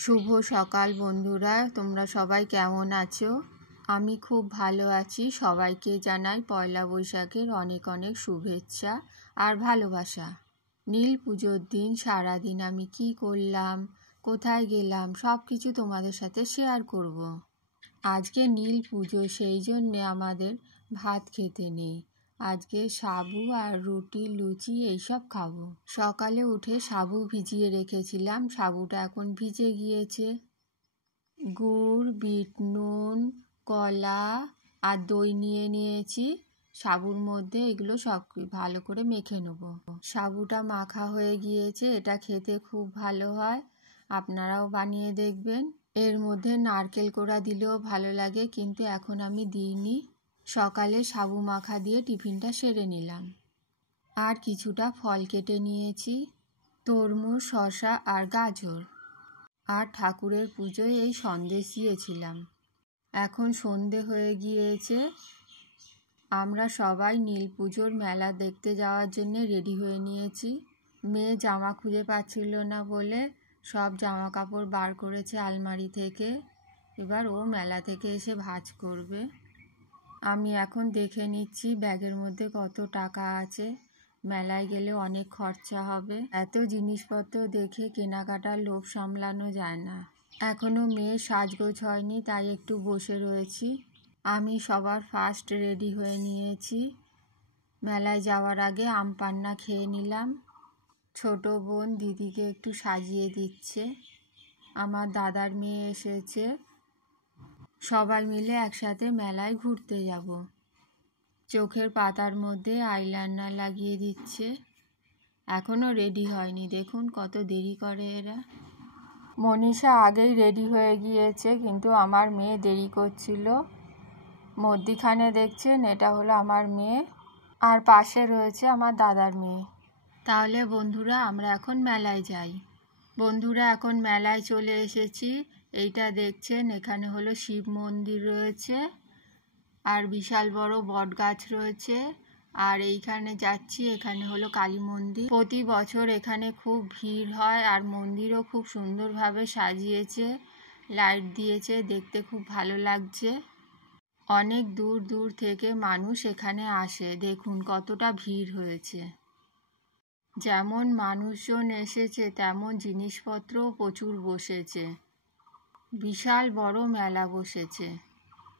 শুভ সকাল বন্ধুরা, তোমরা সবাই কেমন আছো? আমি খুব ভালো আছি। সবাইকে জানাই পয়লা বৈশাখের অনেক অনেক শুভেচ্ছা আর ভালোবাসা। নীল পুজোর দিন সারাদিন আমি কি করলাম, কোথায় গেলাম, সব কিছু তোমাদের সাথে শেয়ার করব। আজকে নীল পুজো, সেই জন্যে আমাদের ভাত খেতে নেই। আজকে সাবু আর রুটি লুচি এইসব খাবো। সকালে উঠে সাবু ভিজিয়ে রেখেছিলাম, সাবুটা এখন ভিজে গিয়েছে। গুড়, বিট নুন, কলা আর দই নিয়ে নিয়েছি। সাবুর মধ্যে এগুলো সব ভালো করে মেখে নেব। সাবুটা মাখা হয়ে গিয়েছে, এটা খেতে খুব ভালো হয়, আপনারাও বানিয়ে দেখবেন। এর মধ্যে নারকেল কোড়া দিলেও ভালো লাগে, কিন্তু এখন আমি দিইনি। সকালে সাবু মাখা দিয়ে টিফিনটা সেরে নিলাম। আর কিছুটা ফল কেটে নিয়েছি, তরমুজ, শসা আর গাজর। আর ঠাকুরের পুজোয় এই সন্দেশ দিয়েছিলাম। এখন সন্ধে হয়ে গিয়েছে। আমরা সবাই নীল পুজোর মেলা দেখতে যাওয়ার জন্য রেডি হয়ে নিয়েছি। মেয়ে জামা খুঁজে পাচ্ছিল না বলে সব জামা কাপড় বার করেছে আলমারি থেকে। এবার ও মেলা থেকে এসে ভাঁজ করবে। আমি এখন দেখে নিচ্ছি ব্যাগের মধ্যে কত টাকা আছে। মেলায় গেলে অনেক খরচা হবে। এত জিনিসপত্র দেখে কেনাকাটার লোভ সামলানো যায় না। এখনও মেয়ের সাজগোজ হয়নি, তাই একটু বসে রয়েছি। আমি সবার ফার্স্ট রেডি হয়ে নিয়েছি। মেলায় যাওয়ার আগে আম পান্না খেয়ে নিলাম। ছোট বোন দিদিকে একটু সাজিয়ে দিচ্ছে। আমার দাদার মেয়ে এসেছে। সবাই মিলে একসাথে মেলায় ঘুরতে যাব। চোখের পাতার মধ্যে আইলাইনার লাগিয়ে দিচ্ছে। এখনও রেডি হয়নি, দেখুন কত দেরি করে এরা। মনীষা আগেই রেডি হয়ে গিয়েছে, কিন্তু আমার মেয়ে দেরি করছিল। মধ্যিখানে দেখছেন, এটা হলো আমার মেয়ে, আর পাশে রয়েছে আমার দাদার মেয়ে। তাহলে বন্ধুরা, আমরা এখন মেলায় যাই। বন্ধুরা, এখন মেলায় চলে এসেছি। এইটা দেখছেন, এখানে হলো শিব মন্দির রয়েছে আর বিশাল বড় বট গাছ রয়েছে। আর এইখানে যাচ্ছি, এখানে হলো কালী মন্দির। প্রতি বছর এখানে খুব ভিড় হয়, আর মন্দিরও খুব সুন্দরভাবে সাজিয়েছে, লাইট দিয়েছে, দেখতে খুব ভালো লাগছে। অনেক দূর দূর থেকে মানুষ এখানে আসে, দেখুন কতটা ভিড় হয়েছে। যেমন মানুষজন এসেছে, তেমন জিনিসপত্রও প্রচুর বসেছে। বিশাল বড় মেলা বসেছে।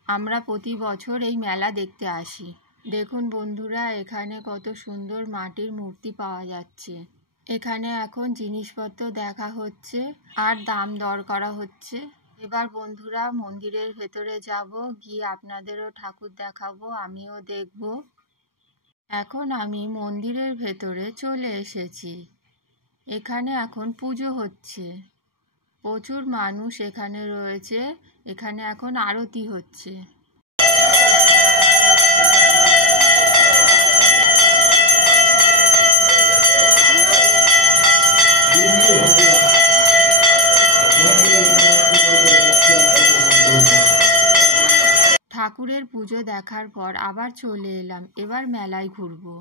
আমরা প্রতি বছর এই মেলা দেখতে আসি। দেখুন বন্ধুরা, এখানে কত সুন্দর মাটির মূর্তি পাওয়া যাচ্ছে। এখানে এখন জিনিসপত্র দেখা হচ্ছে আর দাম দর করা হচ্ছে। এবার বন্ধুরা মন্দিরের ভেতরে যাব, গিয়ে আপনাদেরও ঠাকুর দেখাবো, আমিও দেখব। এখন আমি মন্দিরের ভেতরে চলে এসেছি। এখানে এখন পুজো হচ্ছে। প্রচুর মানুষ এখানে রয়েছে। এখানে এখন আরতি হচ্ছে। ঠাকুরের পুজো দেখার পর আবার চলে এলাম। এবার মেলায় ঘুরবো।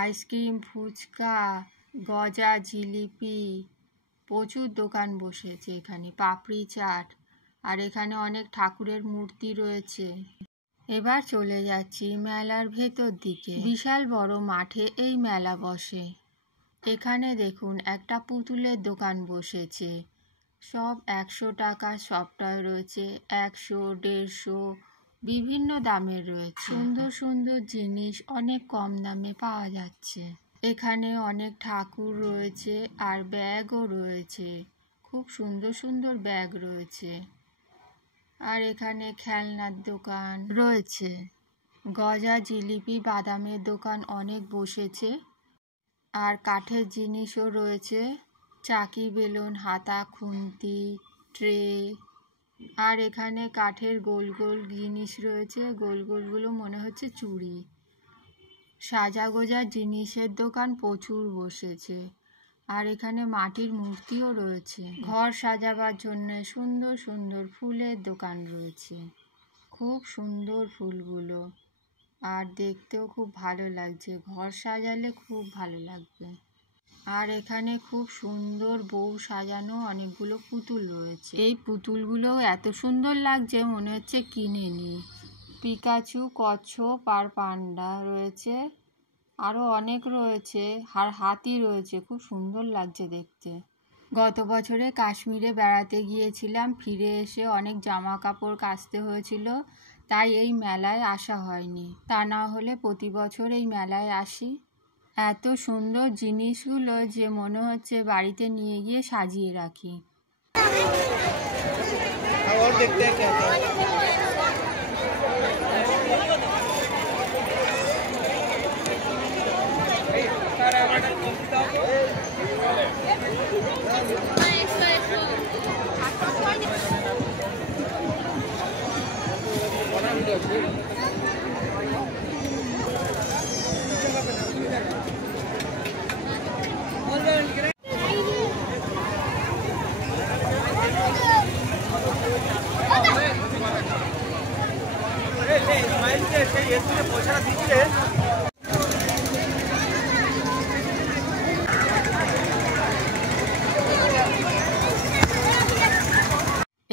আইসক্রিম, ফুচকা, গজা, জিলিপি, প্রচুর দোকান বসেছে এখানে, পাপড়ি চাট, আর এখানে অনেক ঠাকুরের মূর্তি রয়েছে। এবার চলে যাচ্ছি মেলার ভেতর দিকে। বিশাল বড় মাঠে এই মেলা বসে। এখানে দেখুন একটা পুতুলের দোকান বসেছে। সব 100 টাকা সবটাই রয়েছে, 100, 150, বিভিন্ন দামের রয়েছে। সুন্দর সুন্দর জিনিস অনেক কম দামে পাওয়া যাচ্ছে। এখানে অনেক ঠাকুর রয়েছে আর ব্যাগও রয়েছে। খুব সুন্দর সুন্দর ব্যাগ রয়েছে। আর এখানে খেলনার দোকান রয়েছে। গজা, জিলিপি, বাদামের দোকান অনেক বসেছে। আর কাঠের জিনিসও রয়েছে, চাকি, বেলুন, হাতা, খুন্তি, ট্রে। আর এখানে কাঠের গোল গোল জিনিস রয়েছে, গোল গোলগুলো মনে হচ্ছে চুড়ি। সাজাগোজার জিনিসের দোকান প্রচুর বসেছে। আর এখানে মাটির মূর্তিও রয়েছে। ঘর সাজাবার জন্য সুন্দর সুন্দর ফুলের দোকান রয়েছে। খুব সুন্দর ফুলগুলো, আর দেখতেও খুব ভালো লাগছে। ঘর সাজালে খুব ভালো লাগবে। আর এখানে খুব সুন্দর বউ সাজানো অনেকগুলো পুতুল রয়েছে। এই পুতুলগুলো এত সুন্দর লাগছে মনে হচ্ছে কিনে নিই। পিকাচু, কচ্ছপ আর পান্ডা রয়েছে, আরও অনেক রয়েছে, আর হাতি রয়েছে, খুব সুন্দর লাগছে দেখতে। গত বছরে কাশ্মীরে বেড়াতে গিয়েছিলাম, ফিরে এসে অনেক জামা কাপড় কাচতে হয়েছিল, তাই এই মেলায় আসা হয়নি। তা না হলে প্রতি বছর এই মেলায় আসি। এত সুন্দর জিনিসগুলো যে মনে হচ্ছে বাড়িতে নিয়ে গিয়ে সাজিয়ে রাখি।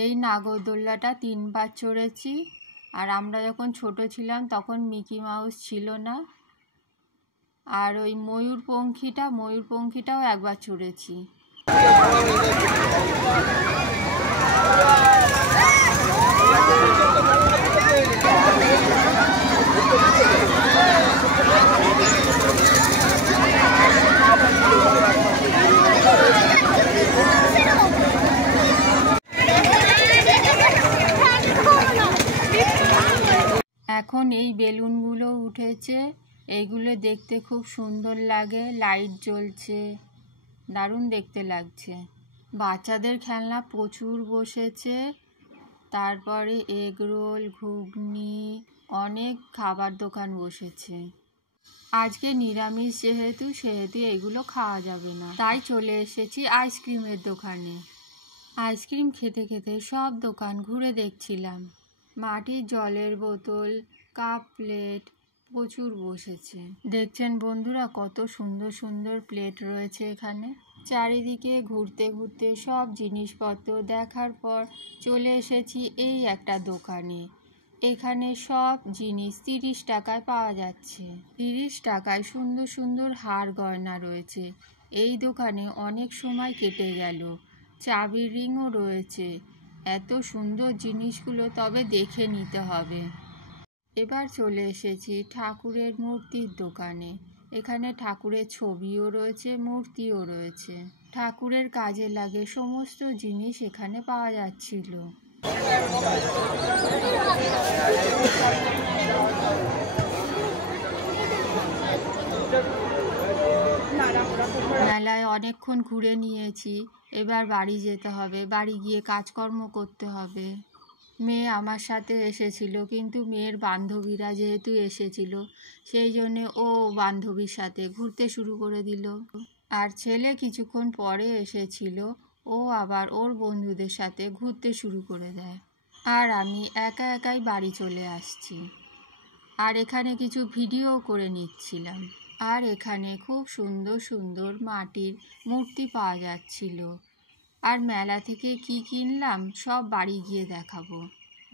এই নাগরদোল্লাটা 3 বার চড়েছি, আর আমরা যখন ছোট ছিলাম তখন মিকি মাউস ছিল না। আর ওই ময়ূরপঙ্খীটাও একবার চড়েছি। এখন এই বেলুনগুলো উঠেছে, এইগুলো দেখতে খুব সুন্দর লাগে, লাইট জ্বলছে, দারুণ দেখতে লাগছে। বাচ্চাদের খেলনা প্রচুর বসেছে, তারপরে এগরোল, ঘুগনি, অনেক খাবার দোকান বসেছে। আজকে নিরামিষ সেহেতু এগুলো খাওয়া যাবে না, তাই চলে এসেছি আইসক্রিমের দোকানে। আইসক্রিম খেতে খেতে সব দোকান ঘুরে দেখছিলাম। মাটির জলের বোতল, কাপ প্লেট প্রচুর বসেছে। দেখছেন বন্ধুরা কত সুন্দর সুন্দর প্লেট রয়েছে এখানে। চারিদিকে ঘুরতে ঘুরতে সব জিনিসপত্র দেখার পর চলে এসেছি এই একটা দোকানে। এখানে সব জিনিস 30 টাকায় পাওয়া যাচ্ছে। 30 টাকায় সুন্দর সুন্দর হার গয়না রয়েছে। এই দোকানে অনেক সময় কেটে গেল। চাবির রিংও রয়েছে। এত সুন্দর জিনিসগুলো তবে দেখে নিতে হবে। এবার চলে এসেছি ঠাকুরের মূর্তির দোকানে। এখানে ঠাকুরের ছবিও রয়েছে, মূর্তিও রয়েছে। ঠাকুরের কাজে লাগে সমস্ত জিনিস এখানে পাওয়া যাচ্ছিল। মেলায় অনেকক্ষণ ঘুরে নিয়েছি, এবার বাড়ি যেতে হবে। বাড়ি গিয়ে কাজকর্ম করতে হবে। মেয়ে আমার সাথে এসেছিল, কিন্তু মেয়ের বান্ধবীরা যেহেতু এসেছিল সেই জন্যে ও বান্ধবীর সাথে ঘুরতে শুরু করে দিল। আর ছেলে কিছুক্ষণ পরে এসেছিল, ও আবার ওর বন্ধুদের সাথে ঘুরতে শুরু করে দেয়। আর আমি একা একাই বাড়ি চলে আসছি। আর এখানে কিছু ভিডিও করে নিচ্ছিলাম। আর এখানে খুব সুন্দর সুন্দর মাটির মূর্তি পাওয়া যাচ্ছিল। আর মেলা থেকে কি কিনলাম সব বাড়ি গিয়ে দেখাবো।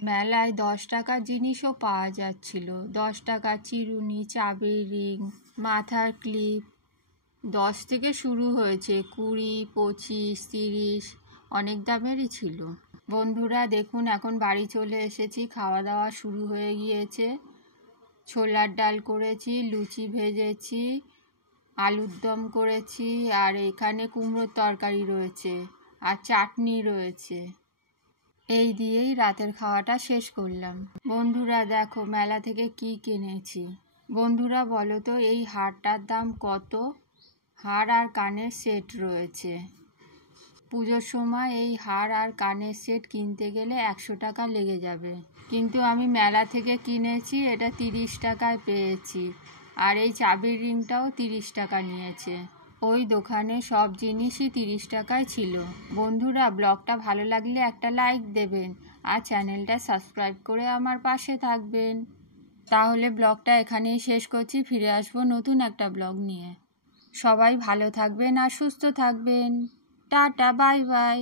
মেলায় 10 টাকার জিনিসও পাওয়া যাচ্ছিল। 10 টাকার চিরুনি, চাবির রিং, মাথার ক্লিপ। 10 থেকে শুরু হয়েছে, 20, 25, 30 অনেক দামেরই ছিল। বন্ধুরা দেখুন এখন বাড়ি চলে এসেছি, খাওয়া দাওয়া শুরু হয়ে গিয়েছে। ছোলার ডাল করেছি, লুচি ভেজেছি, আলুর দম করেছি, আর এখানে কুমড়োর তরকারি রয়েছে, আর চাটনি রয়েছে। এই দিয়েই রাতের খাওয়াটা শেষ করলাম। বন্ধুরা দেখো মেলা থেকে কি কিনেছি। বন্ধুরা বলো তো এই হারটার দাম কত? হার আর কানের সেট রয়েছে। পুজোর সময় এই হার আর কানের সেট কিনতে গেলে 100 টাকা লেগে যাবে, কিন্তু আমি মেলা থেকে কিনেছি, এটা 30 টাকায় পেয়েছি। আর এই চাবির রিংটাও 30 টাকা নিয়েছে। ওই দোকানে সব জিনিসই 30 টাকায় ছিল। বন্ধুরা ব্লগটা ভালো লাগলে একটা লাইক দেবেন, আর চ্যানেলটা সাবস্ক্রাইব করে আমার পাশে থাকবেন। তাহলে ব্লগটা এখানেই শেষ করছি, ফিরে আসবো নতুন একটা ব্লগ নিয়ে। সবাই ভালো থাকবেন আর সুস্থ থাকবেন। Tata, bye bye.